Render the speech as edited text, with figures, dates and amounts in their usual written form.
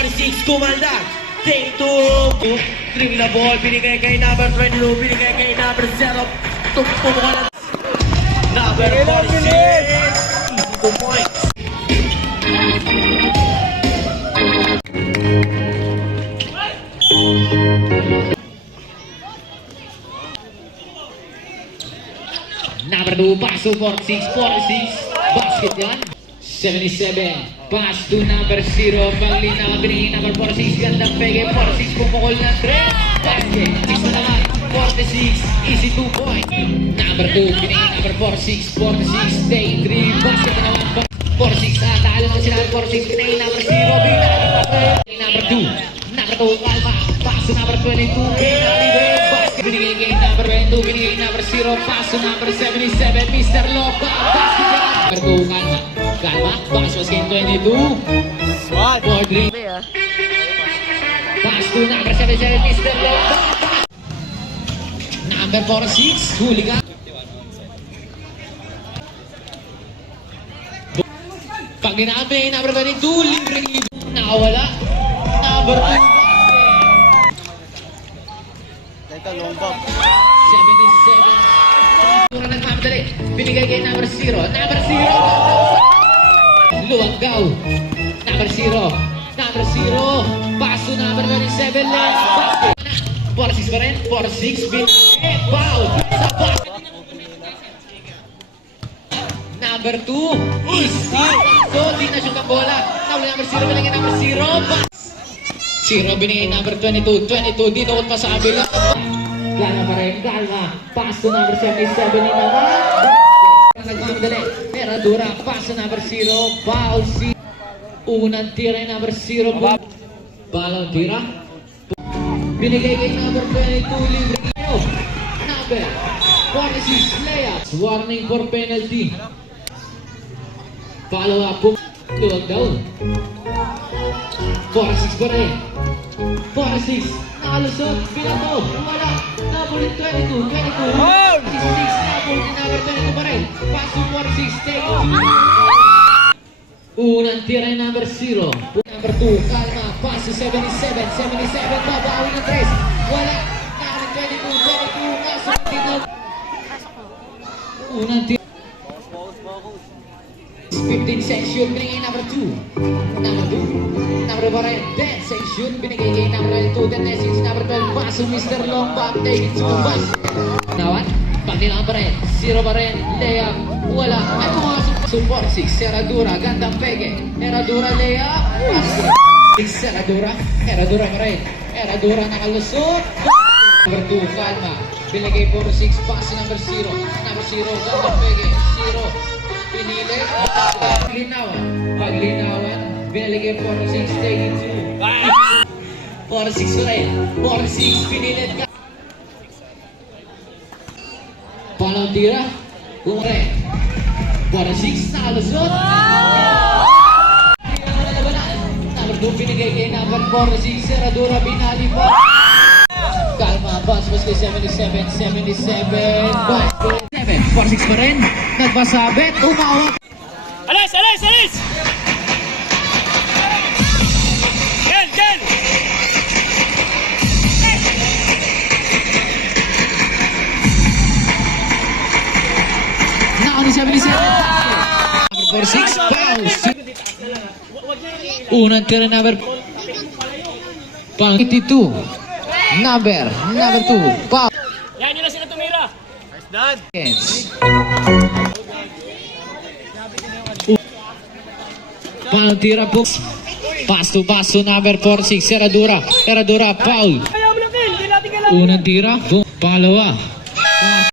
46 Kumaldag. Take two. Trim na ball. Binigay kay number 22. Binigay kay number 0. Pumuka na. Number 46. Easy 2 points. Number 2, paso 46, basket yan. 77, pass to number 0, paglinaw, binigay number 46, gandang pege, 46, pumukol ng 3, basket, 6 na naman, 46, easy 2 point. Number 2, binigay number 46, 46, stay 3, basket na naman, 46, talo na sila, 46, binigay number 0, binigay number 2, kalma, pass to number 22, basket, binigay kay number 22, binigay number 0, pass to number 77, Mr. Loca, basket, number 2, kalma, pass was kay 22, 4-3, pass to number 77, Mr. Loca, number 46, huli ka. Pag dinami, number 22, libreng ibo, nakawala, number 2, Teka, long ball. 77. Mura nagmamadali. Binigay kay number 0. Number 0. Luwagaw. Number 0. Number 0. Paso number 27. Lens. Basket. 46 pa rin. 46. Binigay. Foul. Sa basket. Number 2. Easy. So, di na siya bola. Number 0. Binigay number 0. Pass. 0 binigay number 22. 22. Dito ko pa sa kabila. Galma pa rin, Galma. Pass to number 77 ni naman. Nagmamadali. Meradura. Pass to number 0. Foul si. Unang tira yung number 0. Balang tira. Binigay kay number 22. Libre kayo. Number 46. Layup. Warning for penalty. Follow up. Tuwag down. 46 pa rin. 46. Nakalusot. Binato. Wala. Nabulit 22. 22. 46. Nabulit number 22 pa rin. Pass to 46. Take 2. Unang tira yung number 0. Number 2. Kalma. Pass to 77. 77. Babawi ng 3. Wala. Number 22. 22. Kasunod dito. Unang tira. 15 section. Binigay number 2. Number 2. Number pa rin. 10 section. Binigay kay number 2. Then message number 12. Pass to Mr. Lomba. Take it to bus. Nawan. Pagnilang pa rin. 0 pa rin. Layup. Wala. Ay pumasok. Support 6. Seradura. Gandang pege. Eradura layup. Basket. 6. Seradura. Eradura pa rin. Eradura nakalusot. Number 2. Kalma. Binigay 46. Pass number 0. Number 0. Gandang pege. 0. Pinili. Paglinawan. Binigay 46. Take it to 46 pa rin. 46. Pinilit ka. Palang tira. Kumare. 46. Nakalusot. Number 2. Binigay kay number 46. Seradura. Binali pa. Kalma. Pass kay 77. 77. Basket. 46 pa rin. Nagpasabit. Umawak. Alis! Alis! Alis! Ken! Ken! Now ni 77. Number 46. Bounce. Unang tira number 82. Number 2. Bounce. Yan nyo na sila tumira. Nice dad. Paano tira po? Pass to number 46. Eradura. Foul. Kaya mo na Ken! Hindi natin kailangan. Unang tira. Pangalawa.